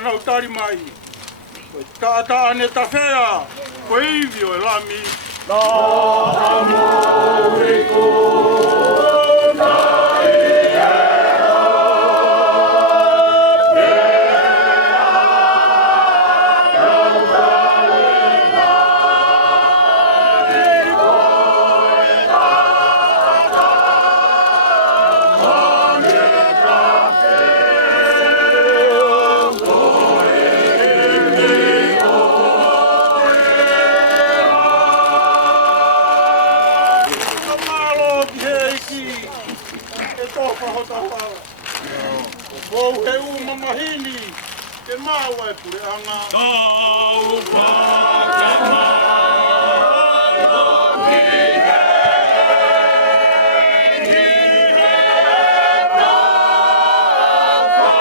nau tari mai. Tāta ane ta whea, koe iwi o e lami. Nā amo e ko, nā Wau he uma mahini, ke maua e pure anga. Tau whakama, o ki he, ki he tau whakaua. O whau e o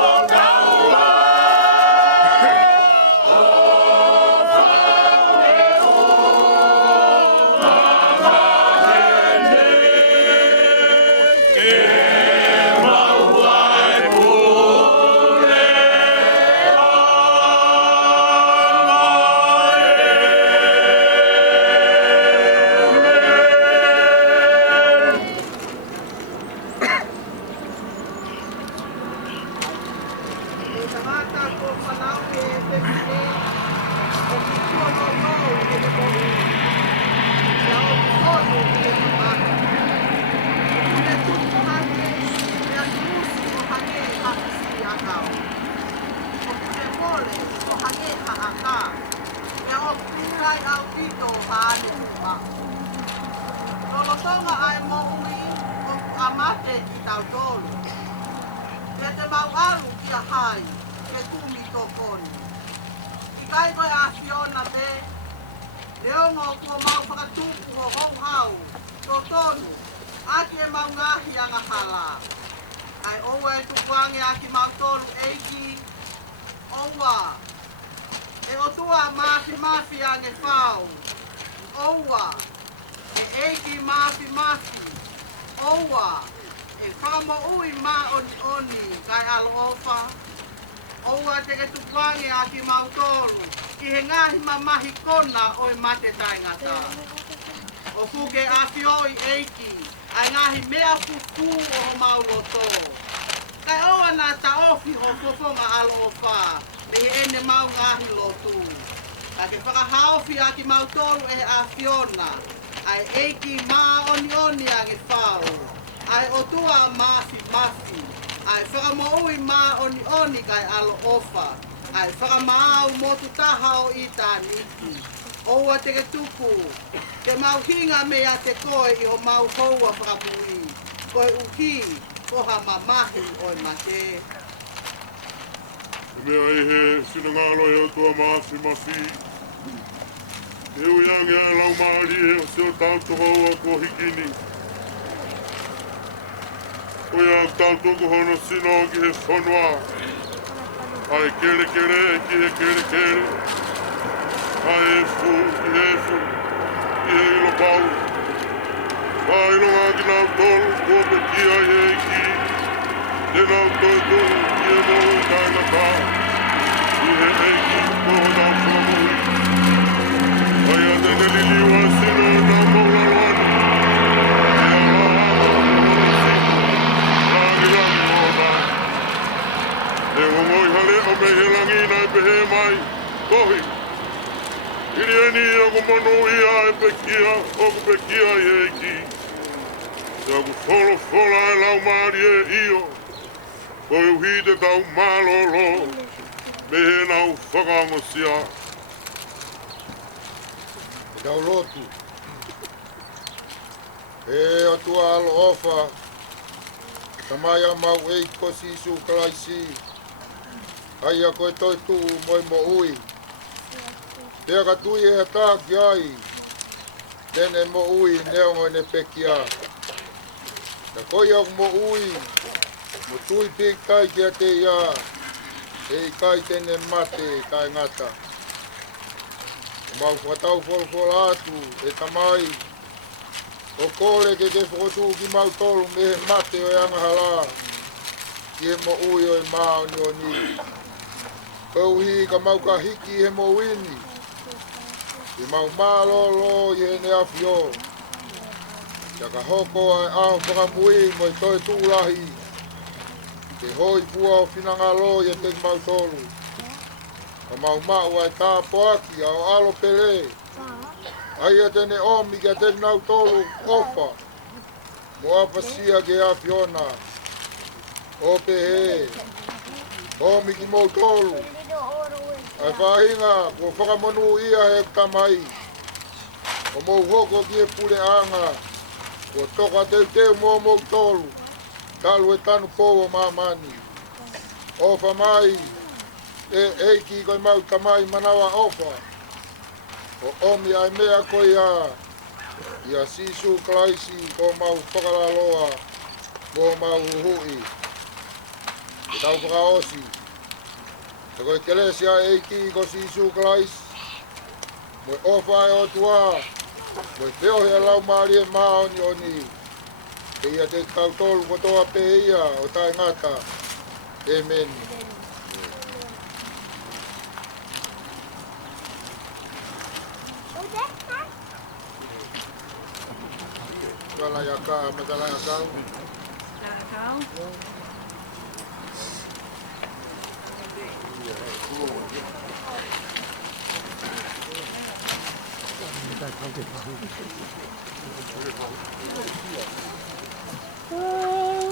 mama hene, Hinga mea te koe I o mau houa whakapui. Koe uki, koha mamahi o I mate. Mea e he sinangalo e o tua masi masi. E uiange a lau maari e o seo tau toko ua ko hikini. Oia tau toko hono sino ki he sonwa. Ai kere kere ki he kere kere. Ai e fu ki he fu. Ki he ilo pau. Ai no ngaki nau tolu ko pe kia e ki. Te nau tolu ki e mo i taina tā. Ki he eiki ko nau whamui. Ai a te ne liliwa sino nau maula loani. E a laha o siku. Rangi rangi o nai. E ngongoi hale o me he langi nai pehe mai. Kohi. Iri eni o ku manu ia e pekia o ku pekia i eiki. Te aku solo sola e lau maari e io. Koe uhi te tau malolo. Me he nau whakangosia. E tau lotu. E atua alo ofa. Tamaya mau e kosi isu kalaisi. Ai a koe toi tu moi mo ui. Te aka tui e ataki ai. Tene mo ui neongo ne pekia. Ta koi au mo ui. Mo tui pik kai kia te ia. E kai tene mate kai ngata. Mau whatau wholwhol atu e tamai. O kore ke te whokotu ki mau tolu me he mate o e angahala. Ki he mo ui o e maa ni o ni. Pauhi ka mau ka hiki he mo wini. I mau malolo i he ne awhio. Ia ka hoko ai aho whakamui mo i toi tūlahi. Te hoi pua o whinanga lo i te mau tolu. Ka mau mau ai tā poaki au alo pele. Ai a tene omi ka te nau tolu ofa. Mo apasia ke awhiona. O pe he. Omi ki mau tolu. Ai whahinga, ko whakamonu ia he tamai. O mou hoko ki e pule anga. Ko toka teu mou tolu. Talu e tanu kou o mamani. Ofa mai. Eiki koi mau tamai manawa ofa. O omi ai mea koi a. Ia sisu klaisi ko mau whakaraloa. Ko mau hui. E tau whakaosi. Te koe kelesia eiki ko sisu klais. Moi ofa e o tua. Moi peo hea lau maari e maoni oni. Ke ia te tau tolu ko toa pe ia o tae ngata. Amen. Wala ya ka, matala ya ka. Oh,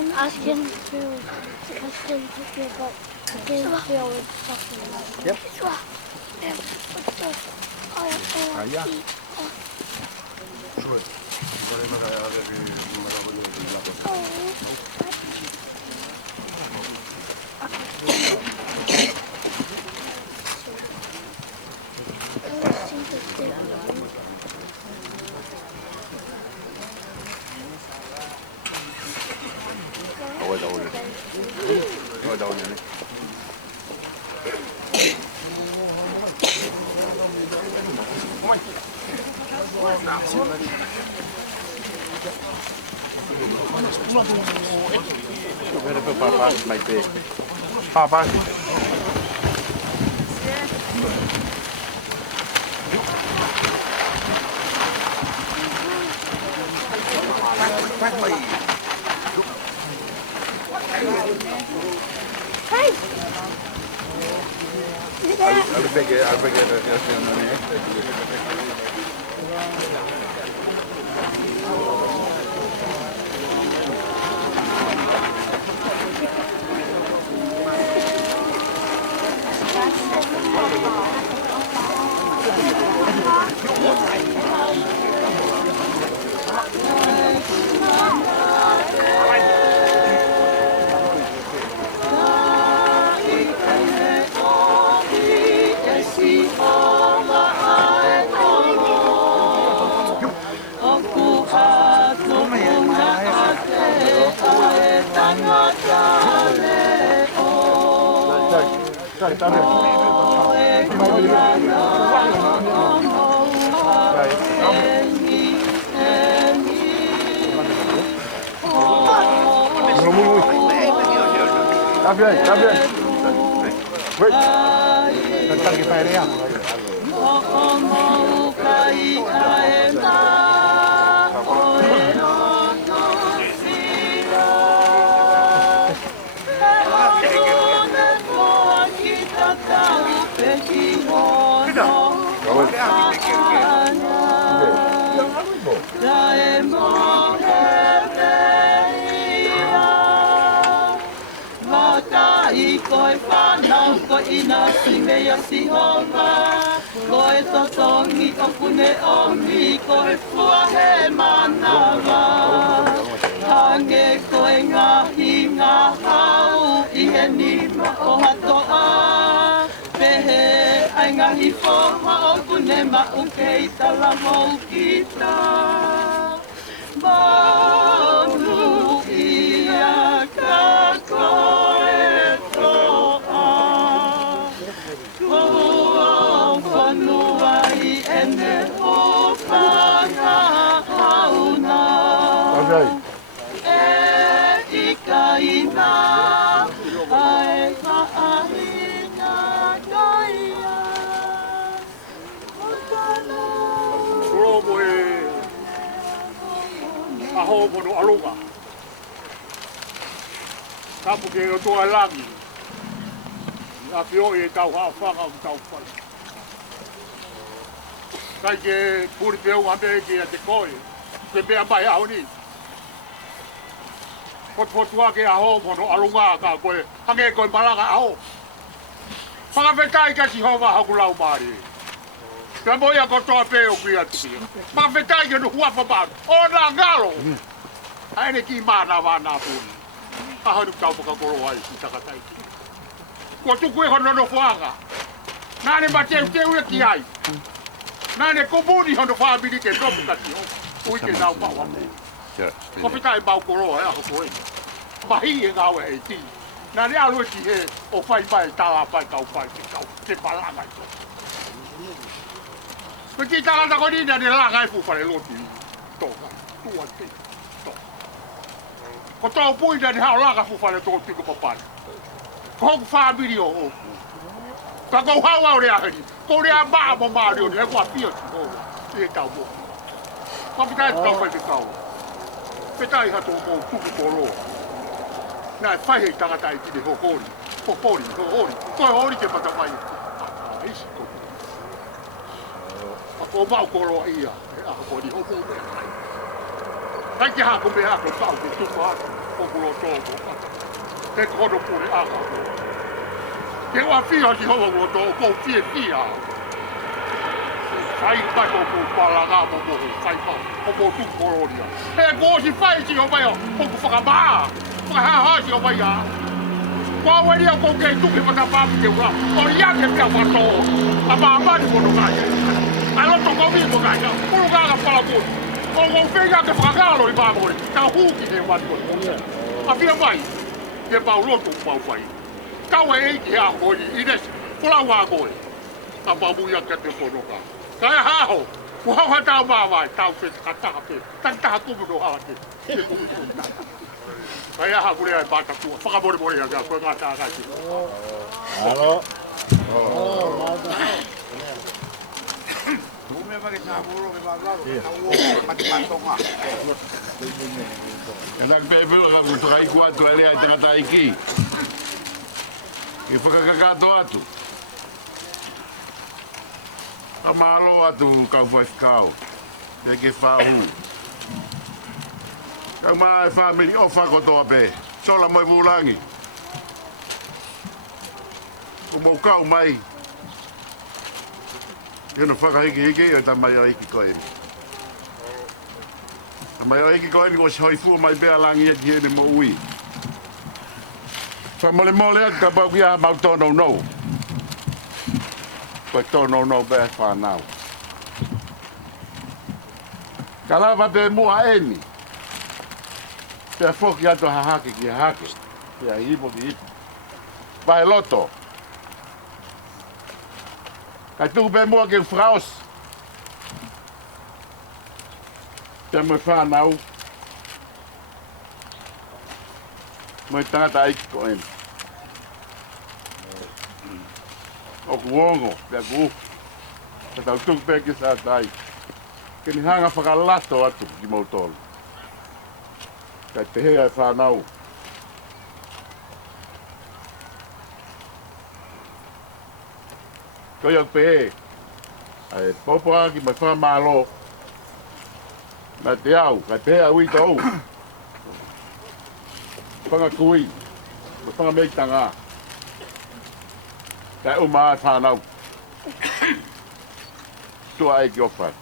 I'm asking to question to about didn't feel with something. Yep. Ya. Papa. Hey! I'll bring it. Está bien. Wait. Tentang kita ini ya. Koe whanau, koe ina si mea si honga. Koe totongi o kune omi, koe fua he manawa. Hange koe ngahi ngā hau, i he nima o hatoa. Pehe ai ngahi whoha o kune mau kei tala mou kita. Manu ia ka koe. Aho mono alonga. Kapu ke o toa langi. A pio e tau hawhanga o tau whai. Kai ke puri peo ame ke a te koe. Ke mea mai aho ni. Potua ke aho mono alonga ka koe. Hange koe malanga aho. Whakawhetai ka si hova haku lau maari. Ka moia ko toa peo ki atu. Whakawhetai ke no huafa maari. O nā ngalo. Aine ki mana wana puni. Aha nu tau pakakoro ai si takatai. Ko tuku e hono no whanga. Nane ma teu e ki ai. Nane komuni hono whaabiri ke topu kati ho. Ui ke nau maua. Ko pita e mau koroa e aho koe. Mahi e ngawe e ti. Nane alu e ki he o whai mai tala whai kau whai ke kau. Ke palanga i topu. Ko ki tala ko ni nane langa e fufare loti. Toka. Tua te. Ko tau pui nani hao langa fufare tō tiko papane. Ko hoku whaabiri o o. Ka kou hau au rea heri. Ko rea maa mo maa reo ni e kua pia tu o. I e tau mo. Ko pita e tau whai te kau. Petai hato mo tuku ko roa. Nā e whai hei tangata i tine ho kori. Ho kori, ho ori. Ko e ori ke pata whai. Isi ko. Ko mau ko roa ia. E aha ko ni ho kori. Kai ki hako me hako tau te tuku hako. Kokulo tōko. Te kono puri aka. Ke ua whia si hoa ngō tō, kou whia. Kai kai koku pala ngā moko, kai pa, koku tu koronia. He kōsi whai si o mai o, koku whakamaa. Whakahaha si o mai a. Kua wari au kou kei tuki whakapāpi te ura, o ria ke pia whato. A māmani mono kai. A loto komi mo kai, kuru kāga pala kōi. O ngō whenga ke whakakalo i māmori, ka hūki te watu. A whia mai, ke pau loto pau whai. Kaua eiki hea hoi i nesi, kula wā koe. A mamuia ke te whonoka. Kai haho, ku hau hatau māwai, tau whi kataha pe, tantaha kumuno hawa te, te kumuno. Kai aha kure ai pātatua, whakamore hea kia, koe ngā tā kai. Alo. Anak bebel ka ko try ko ato ali ay tanga iki. Ke whakakakato atu. Amalo atu kau whaikau. Te ke whahu. Kau mai family o whakotoa pe. Sola mai mulangi. O mau kau mai. Kena whakahiki o ta mai aiki koe. Ta mai aiki koe o si hoi fua mai bea langi e ki mo ui. Whamole mole atu ka pau ki a mau tono no. Koe tono no bea whanau. Ka lawa pe mua eni. Pea whoki atu hahake ki hahake. Pea hipo ki hipo. Vai loto. Kai tuku pe mua ke fraus. Te moi whanau. Moi tangata aiki ko eni. O kuongo, pea ku. Ka tau tuku pe ke sa tai. Ke ni hanga whakalato atu ki mautolu. Kai te hea e whanau. Koi au pe ai popo aki mai wha malo. Na te au, ka te au i tau. Whanga kui, mai whanga meitanga. Kai o maa whanau. Tua ai ki ofai.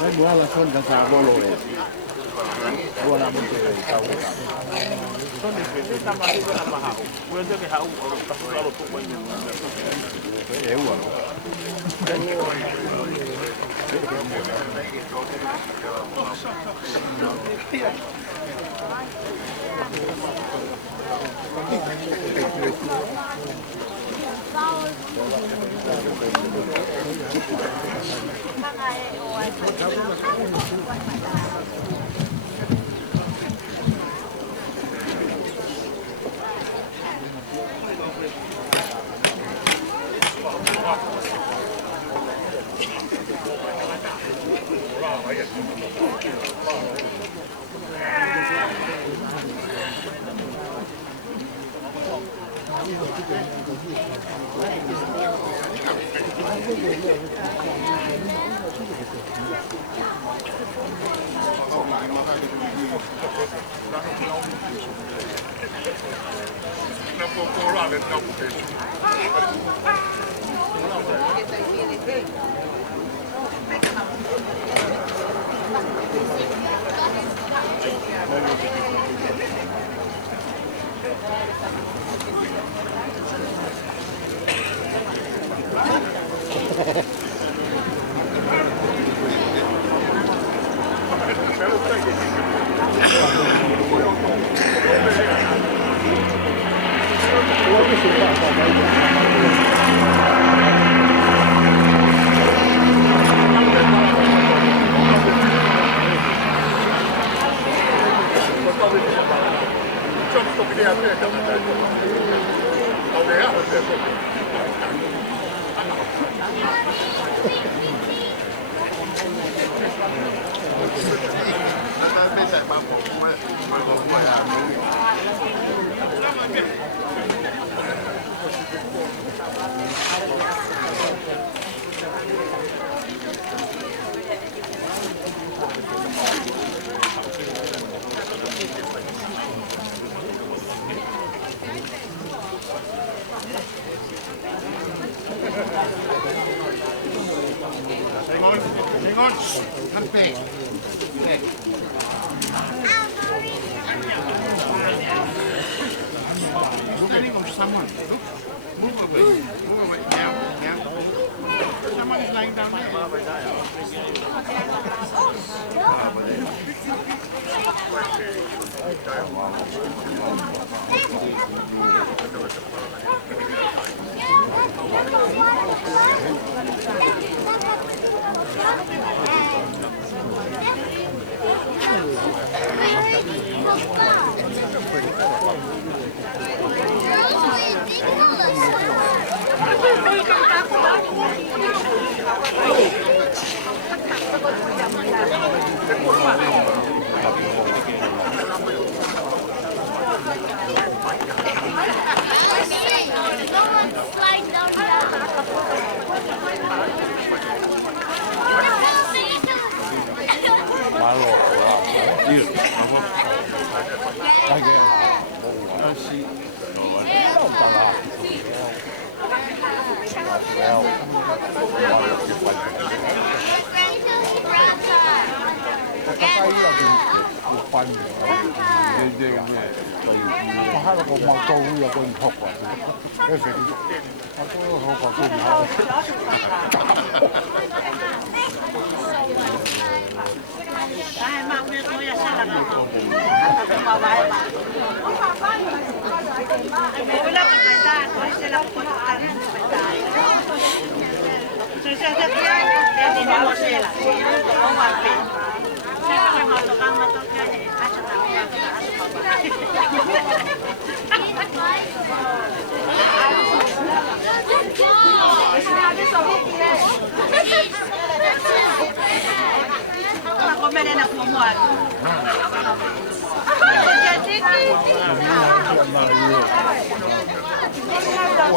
Sai buona son da savolo. Buona muito tau. Son de que está mais buena para. Puede que hau o pasalo por bem. É o ano.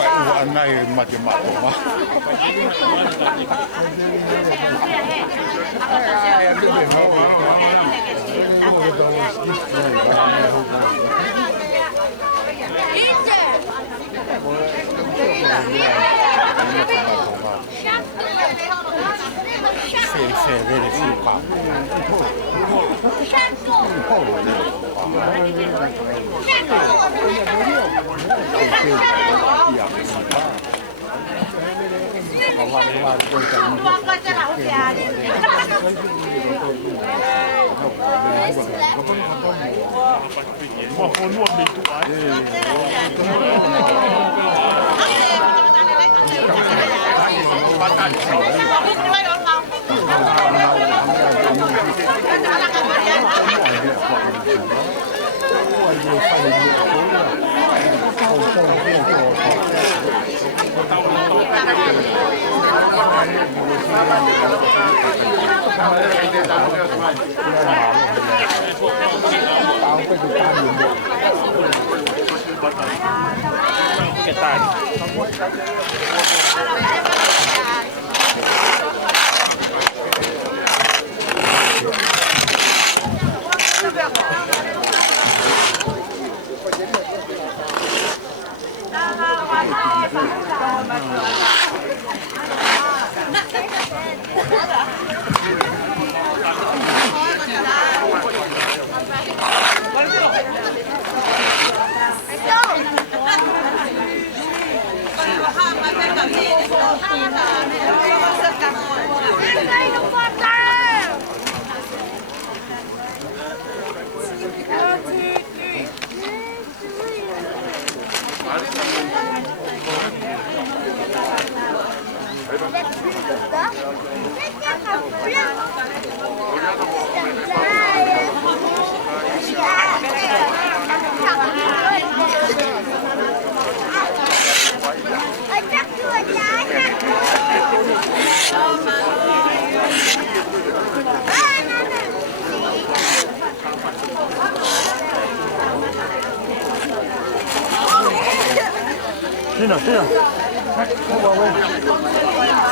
Anai mati mati. Che tal?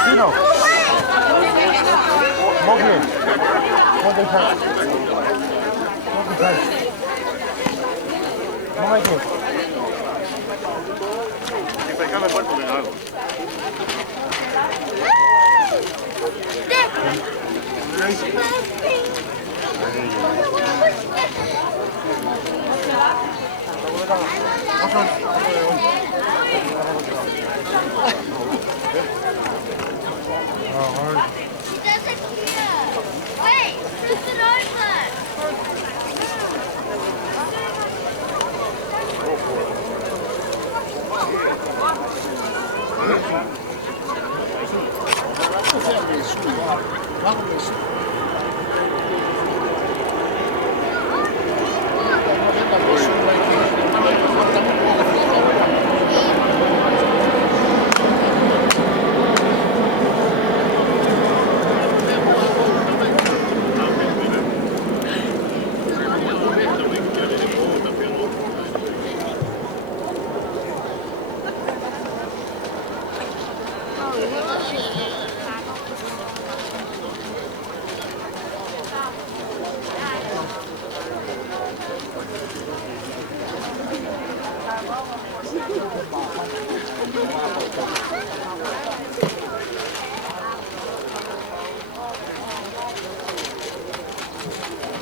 Sino.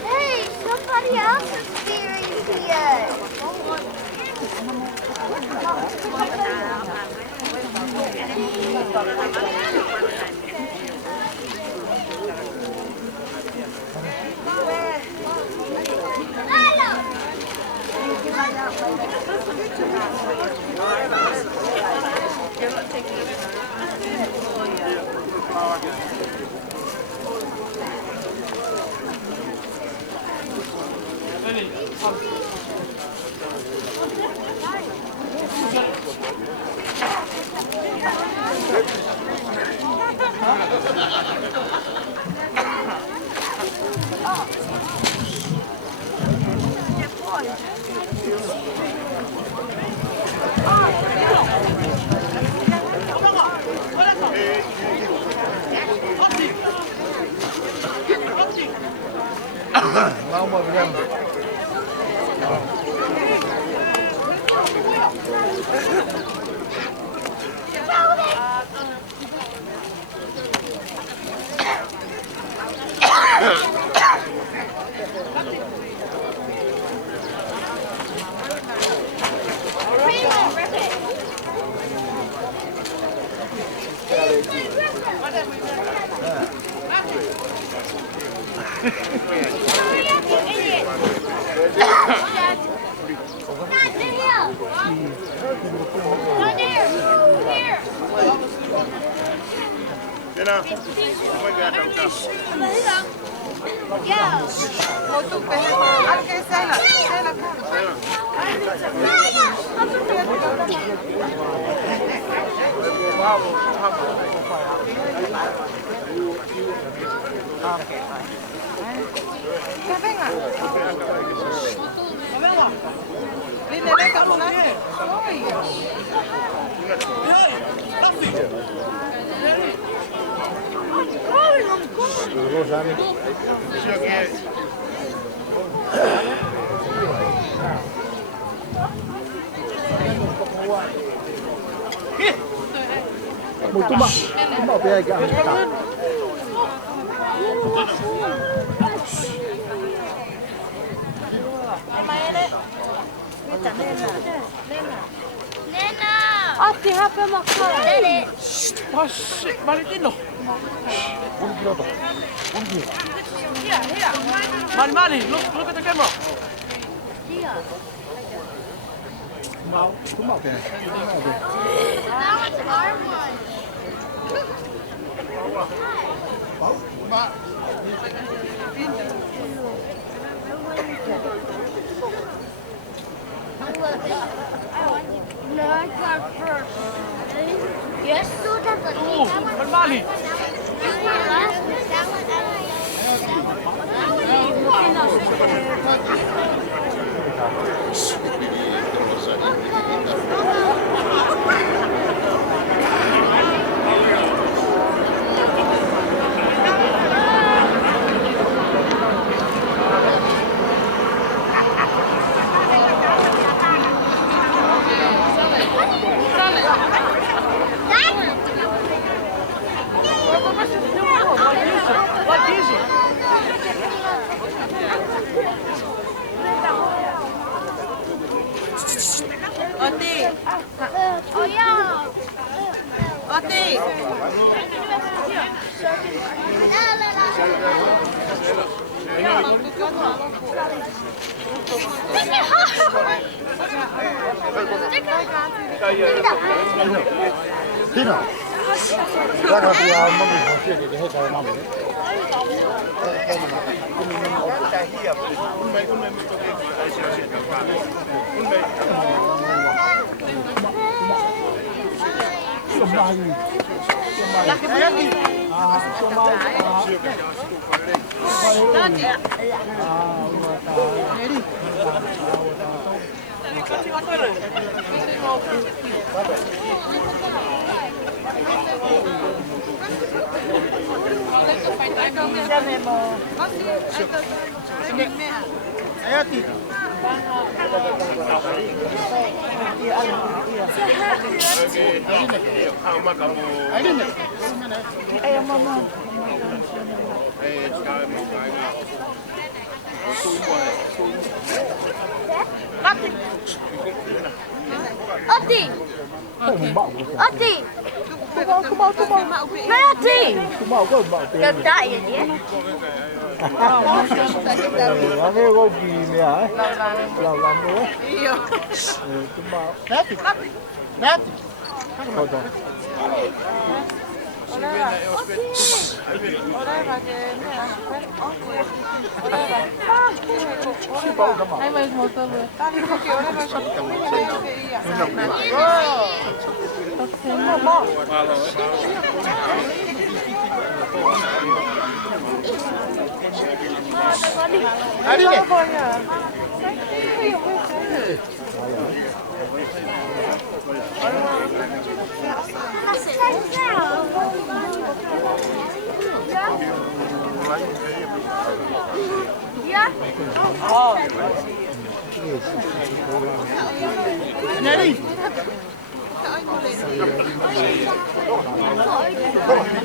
Hey, somebody else is steering here. Mau mau bilang. Một tuma về cái ăn cả. Otti, happy maksaa. Passi, Valentino. Mani, look at the camera. Tuma về. Now it's our one. No, I got first. Yes, so that's a Mani. You were last. Otti. Oh, yeah. Otti. Tino. Raga dia mami hosia ke he ka mami. Otti! Otti! Mấy Otti! Cầm đại vậy nhé. Anh ấy có gì nè hả? Lâu lắm nữa. Nét. Thôi rồi. Đi.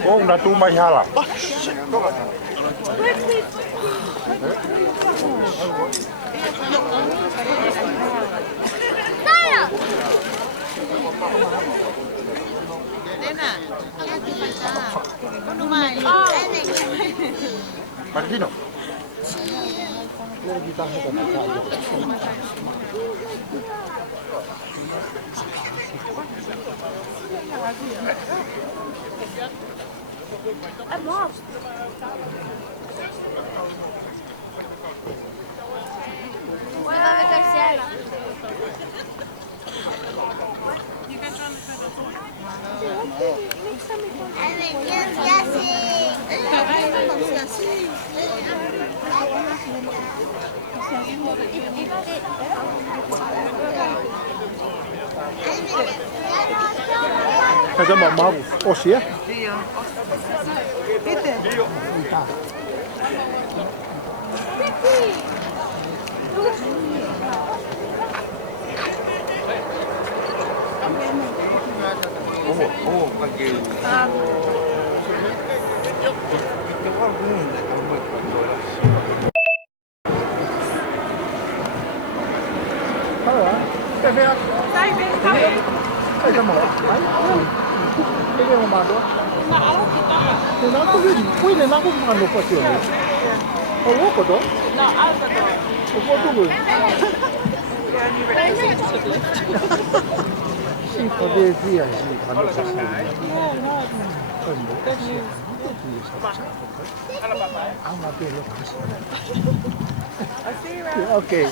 Oh, na tu mai hala. Martino. I'm lost. Kaya mama osia. Kaya mo. Kaya mo mado. Na ako rin, pwede na ako mga pa siya. Oo ko do? Na alta do. Opo to. Si pode dia si ano pa siya. Ama pelo. Okay.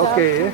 Okay.